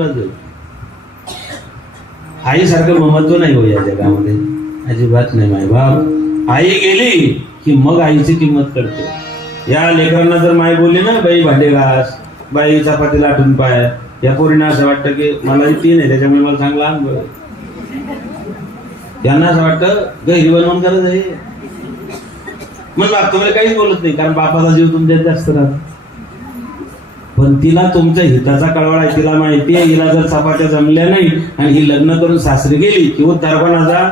मुलाचं आईसारखं महत्त्व नाही हो या जगामध्ये. अजिबात नाही मायबाप आई गेली की मग आईची किंमत करते या लेकरांना जर माय बोलली ना बाई भांडे घास बाई चपाती लाटून पाय या पोरींना असं वाटतं की मला तीन आहे त्याच्यामुळे मला चांगला अनुभव आहे. यांना असं वाटतं गैरी बनवून करत आहे. मग आता मला काहीच बोलत नाही कारण बापाचा जीव तुमच्यात जास्त राहतो पण तिला तुमच्या हिताचा कळवळा आहे तिला माहिती आहे हिला जर चपात्या जमल्या नाही आणि ही लग्न करून सासरी गेली की उद्धार कोणाचा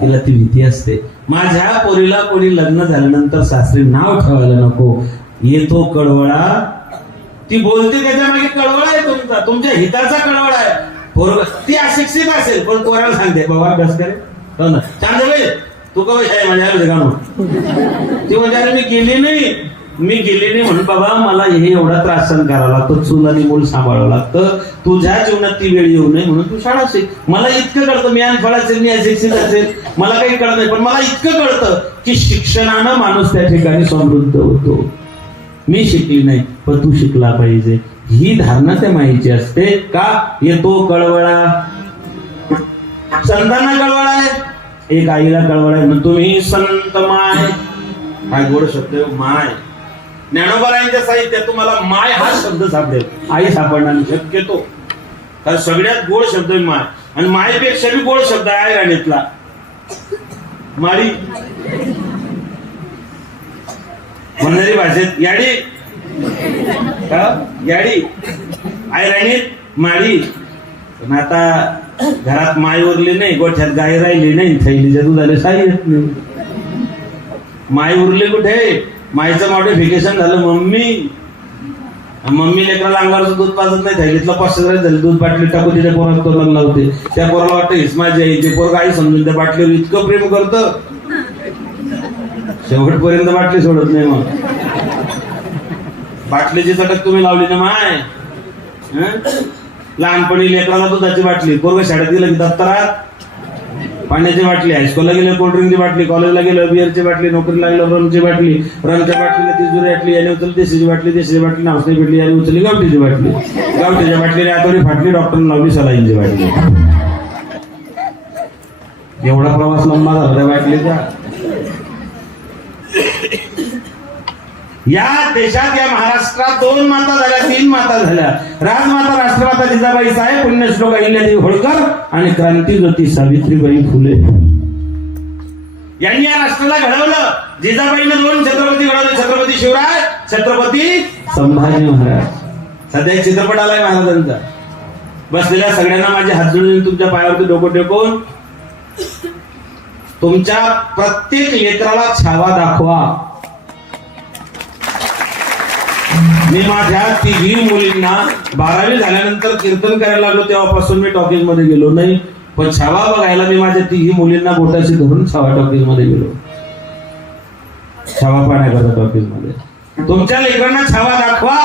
तिला ती भीती असते. माझ्या पोरीला कोणी लग्न झाल्यानंतर सासरी नाव ठेवायला नको. येतो कळवळा. ती बोलते त्याच्यामागे कळवळा आहे तुमचा. तुमच्या हिताचा कळवळा आहे. पोरग ती अशिक्षित असेल पण पोराला सांगते बाबा अभ्यास करे. हो ना. तू कवा आहे माझ्या आलं ती म्हणजे अरे मी गेली नाही. मी गेले नाही म्हणून बाबा मला हे एवढा त्रास सहन करावा लागतो चूल आणि मूल सांभाळावं लागतं. तुझ्या जीवनात ती वेळ येऊ नये म्हणून तू शाळा शिक. मला इतकं कळतं मी अनफळ असेल मी अशिक्षित असेल मला काही कळत नाही पण मला इतकं कळतं की शिक्षणानं माणूस त्या ठिकाणी समृद्ध होतो. मी शिकली नाही पण तू शिकला पाहिजे. ही धारणा त्या माहिती असते. का? येतो कळवळा. संतांना कळवळा आहे. एक आईला कळवळा आहे म्हणून तुम्ही संत माय. काय गोड शब्द माय. ज्ञानोबारायांच्या साहित्यात तुम्हाला माय हा शब्द सापडेल. आई सापडणार शक्यतो. कारण सगळ्यात गोड शब्द आहे माय. आणि मायपेक्षा बी गोड शब्द आहे आई राणीतला. माळी म्हणणारी भाषेत याडी. का? याडी. आई राणीत माळी पण आता घरात माय उरली नाही गोठ्यात गाय राहिली नाही थैलीच्या दुधाला साई येत नाही. माय उरली कुठे? माईचं मॉडिफिकेशन झालं मम्मी मम्मी लेकराला अंगावरचं दूध पाजत नाही थैलीतलं पाचशे जरी झालं दूध बाटली टाकू तिच्या पोरात तोंडाला लावते. त्या पोराला वाटतं हिच माझी आई. ते पोरग आई समजून त्या बाटलीवर इतकं प्रेम करतं. शेवटपर्यंत बाटली सोडत नाही मग. बाटलीची चटक तुम्ही लावली ना माय? लहानपणी लेकराला दुधाची बाटली. पोरग शाळेत गेलं की दप्तरात. पाण्याची बाटली हायस्कूलला गेलं कोल्ड्रिंकची बाटली कॉलेजला गेलं बिअरची बाटली नोकरीला लागलं रनची बाटली रनच्या बाटलीला तिजोरी बाटली याने उचलली देशीची बाटली देशीची बाटली नावसाई भेटली याने उचलली गावठीची बाटली. गावठीच्या बाटलीने आतोरी फाटली डॉक्टरने लावली सलाईनची बाटली. एवढा प्रवास लंबा झाला त्या बाटलीचा. या देशात या महाराष्ट्रात दोन माता झाल्या तीन माता झाल्या. राजमाता राष्ट्रमाता जिजाबाई साहेब पुण्यश्लोक अहिल्यादेवी होळकर आणि क्रांतीज्योती सावित्रीबाई फुले. यांनी या राष्ट्राला घडवलं. जिजाबाईनं दोन छत्रपती घडवले छत्रपती शिवराय छत्रपती संभाजी महाराज. सध्या चित्रपट आलाय महाराजांचा. बसलेल्या सगळ्यांना माझे हात जोडून तुमच्या पायावरती डोकं टेकून तुमच्या प्रत्येक लेकराला छावा दाखवा. मी माझ्या तिघी मुलींना बारावी झाल्यानंतर कीर्तन करायला लागलो तेव्हापासून मी टॉकीजमध्ये गेलो नाही. पण छावा बघायला मी माझ्या तिघी मुलींना बोटाशी धरून छावा टॉकीजमध्ये गेलो. छावा पाहण्याकरता टॉकीजमध्ये. तुमच्या लेकरांना छावा दाखवा!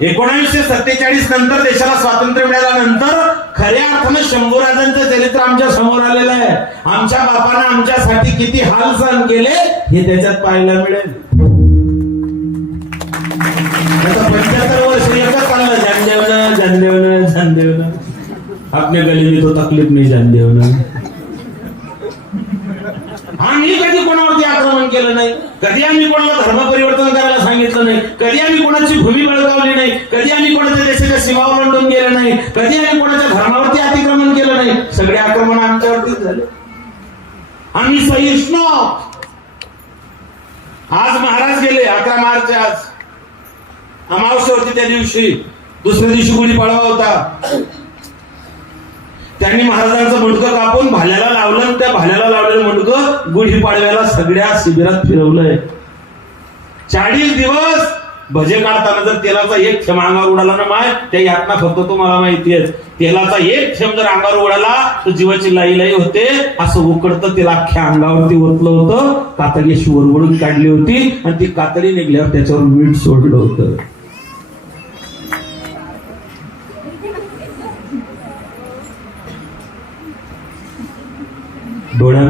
एकोणावीसशे सत्तेचाळीस नंतर देशाला स्वातंत्र्य मिळाल्यानंतर खऱ्या अर्थानं शंभूराजांचं चरित्र आमच्यासमोर आलेलं आहे. आमच्या बापानं आमच्यासाठी किती हाल सहन केले हे त्याच्यात पाहायला मिळेल. पंच्याहत्तर वर्ष एकच आपल्या गली तो तकलीफ नाही जानदेवनं आम्ही कधी कोणावरती आक्रमण केलं नाही कधी आम्ही कोणाला धर्म परिवर्तन करायला सांगितलं नाही कधी आम्ही कोणाची भूमी बळकावली नाही कधी आम्ही कोणाच्या देशाच्या सीमा ओलांडून गेलं नाही कधी आम्ही कोणाच्या धर्मावरती अतिक्रमण केलं नाही सगळे आक्रमण आमच्यावरतीच झाले आम्ही सहिष्णू आज महाराज गेले अकरा मार्च आज. अमावस्या होती त्या दिवशी दुसऱ्या दिवशी गुढीपाडवा होता. त्यांनी महाराजांचं मुंडकं कापून भाल्याला लावलं आणि त्या भाल्याला लावलेलं मुंडकं गुढीपाडव्याला सगळ्या शिबिरात फिरवलंय. चाळीस दिवस भजे काढताना जर तेलाचा एक थेंब अंगावर उडाला ना माय त्या यातना फक्त तुम्हाला माहितीयेच. तेलाचा एक थेंब जर अंगावर उडाला तर जीवाची लाई लाई होते असं उकडतं तेल अख्ख्या अंगावरती ओतलं होतं. कातडी अशी वरवडून काढली होती आणि ती कातडी निघल्यावर त्याच्यावर मीठ सोडलं होतं.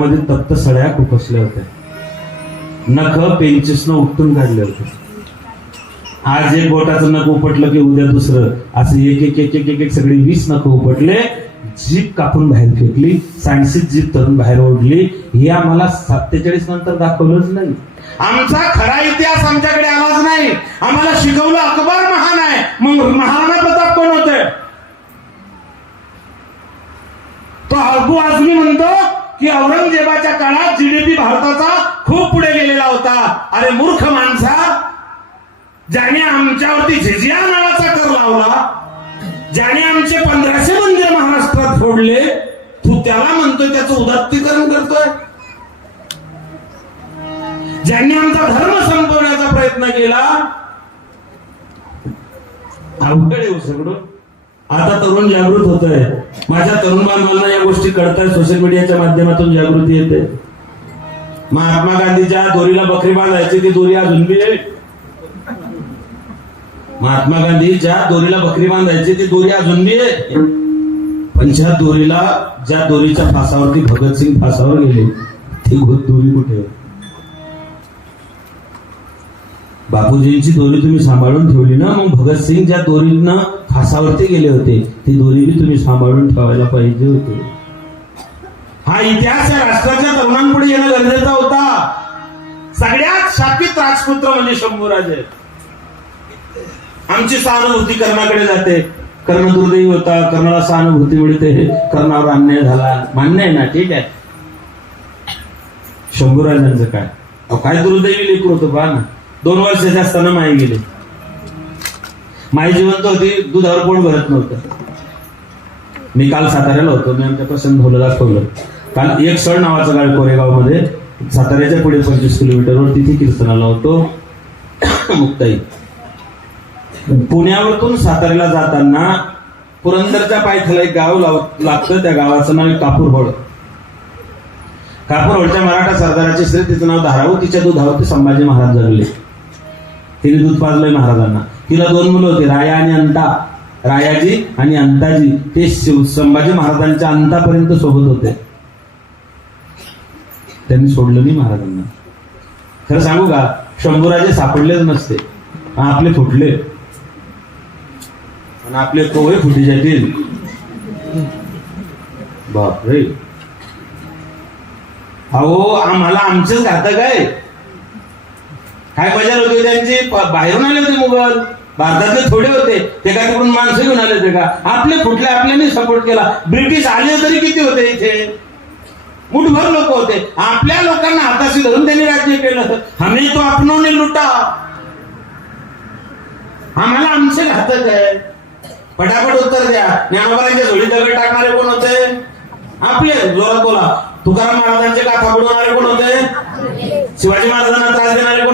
डोळ्यामध्ये तप्त सळ्या खुपसल्या होत्या. नख पेंचेसनं उपटून काढले होते. आज एक बोटाचं नख उपटलं की उद्या दुसरं. असं एक एक एक एक एक एक सगळे वीस नख उपटले जीप कापून बाहेर फेकली सायन्सीत जीप तरुण बाहेर ओढली. हे आम्हाला सत्तेचाळीस नंतर दाखवलंच नाही. आमचा खरा इतिहास आमच्याकडे आलाच नाही. आम्हाला शिकवलं अकबर महान आहे. मग महाराणा प्रताप कोण होते? तो अबू आजमी म्हणतो की औरंगजेबाच्या काळात जीडीपी भारताचा खूप पुढे गेलेला होता. अरे मूर्ख माणसा ज्याने आमच्यावरती झिजिया नावाचा कर लावला ज्याने आमचे पंधराशे मंदिर महाराष्ट्रात फोडले तू त्याला म्हणतोय त्याचं उदात्तीकरण करतोय. ज्यांनी आमचा धर्म संपवण्याचा प्रयत्न केला अवघड येऊ हो सगळं. आता तरुण जागृत होत आहे माझ्या तरुण बांधवांना या गोष्टी कळतात सोशल मीडियाच्या माध्यमातून जागृती येते. महात्मा गांधीच्या दोरीला बकरी बांधायची ती दोरी अजून बी महात्मा गांधी ज्या दोरीला बकरी बांधायची ती दोरी अजून बी आहे. पण ज्या दोरीला ज्या दोरीच्या फासावरती भगतसिंग फासावर गेले ती दोरी कुठे बापूजींची दोरी तुम्ही सांभाळून ठेवली ना? मग भगतसिंग ज्या दोरीनं खासावरती गेले होते ती दोरी बी तुम्ही सांभाळून ठेवायला पाहिजे होते. हा इतिहास या राष्ट्राच्या तरुणांपुढे येणं गरजेचा होता. सगळ्यात शापित राजपुत्र म्हणजे शंभूराजे. आमची सहानुभूती कर्णाकडे जाते. कर्ण दुर्दैवी होता कर्णाला सहानुभूती मिळते. कर्णावर अन्याय झाला. मान्य आहे ना? ठीक आहे. शंभूराजांचं काय? अहो, काय दुर्दैवी लेकर होतं पहा ना. दोन वर्षाचे असताना माई गेले. माई जिवंत होती दुधावर कोण भरत नव्हतं. मी काल साताऱ्याला होतो मी आमच्या प्रसन्न भाऊला दाखवलं. काल एक सण नावाचं गाव कोरेगावमध्ये साताऱ्याच्या पुढे पंचवीस किलोमीटरवर तिथे कीर्तनाला होतो. मुक्ताई. पुण्यावरतून साताऱ्याला जाताना पुरंदरच्या पायथ्याला एक गाव लाव- लागतं त्या गावाचं नाव आहे कापूरहोळ. कापूरहोळच्या मराठा सरदाराची स्त्री तिचं नाव धारावू तिच्या दुधावरती संभाजी महाराज जगले. तिने दूध पाजलंय महाराजांना. तिला दोन मुलं होते राया आणि अंता. रायाजी आणि अंताजी. ते शिव- संभाजी महाराजांच्या अंतापर्यंत सोबत होते. त्यांनी सोडलं नाही महाराजांना. खरं सांगू का? शंभूराजे सापडलेच नसते. आपले फुटले. आणि आपले कोवे फुटी जातील. बापरे. अहो आम्हाला आमचेच घातक आहे. काय मजा होती त्यांची? बाहेरून आले होते मुघल भारतातले थोडे होते. ते काय तिकडून माणसं घेऊन आले होते का? आपले फुटले आपल्याने सपोर्ट केला. ब्रिटिश आले तरी किती होते इथे? मुठभर लोक होते. आपल्या लोकांना हाताशी धरून त्यांनी राज्य केलं हमी तो आपण लुटा. आम्हाला आमचे घातक आहे. पटापट उत्तर द्या. ज्ञानोबारांच्या झोडी दगड टाकणारे कोण होते? आपले जोरात बोला. तुकाराम महाराजांचे गाथा बुडवणारे कोण होते? शिवाजी महाराजांना त्रास देणारे कोण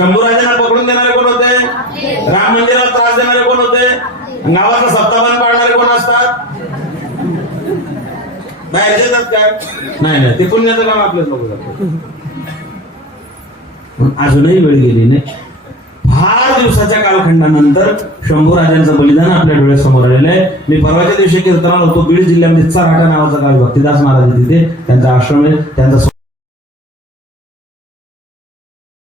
शंभूराजांना पकडून देणारे कोण होते? राम मंदिराला त्रास देणारे कोण होते? नावाचा सप्ताहबंद पाळणारे कोण असतात? बाहेर देतात काय? नाही नाही ते पुण्याचं काम आपलेच लोक अजूनही वेळ गेली नाही. फार दिवसाच्या कालखंडानंतर शंभूराजांचं बलिदान आपल्या डोळ्यासमोर आलेलं आहे. मी परवाच्या दिवशी कीर्तनात होतो बीड जिल्ह्यामध्ये चराटा नावाचा गाव भक्तिदास महाराज तिथे. त्यांचा आश्रम आहे त्यांचा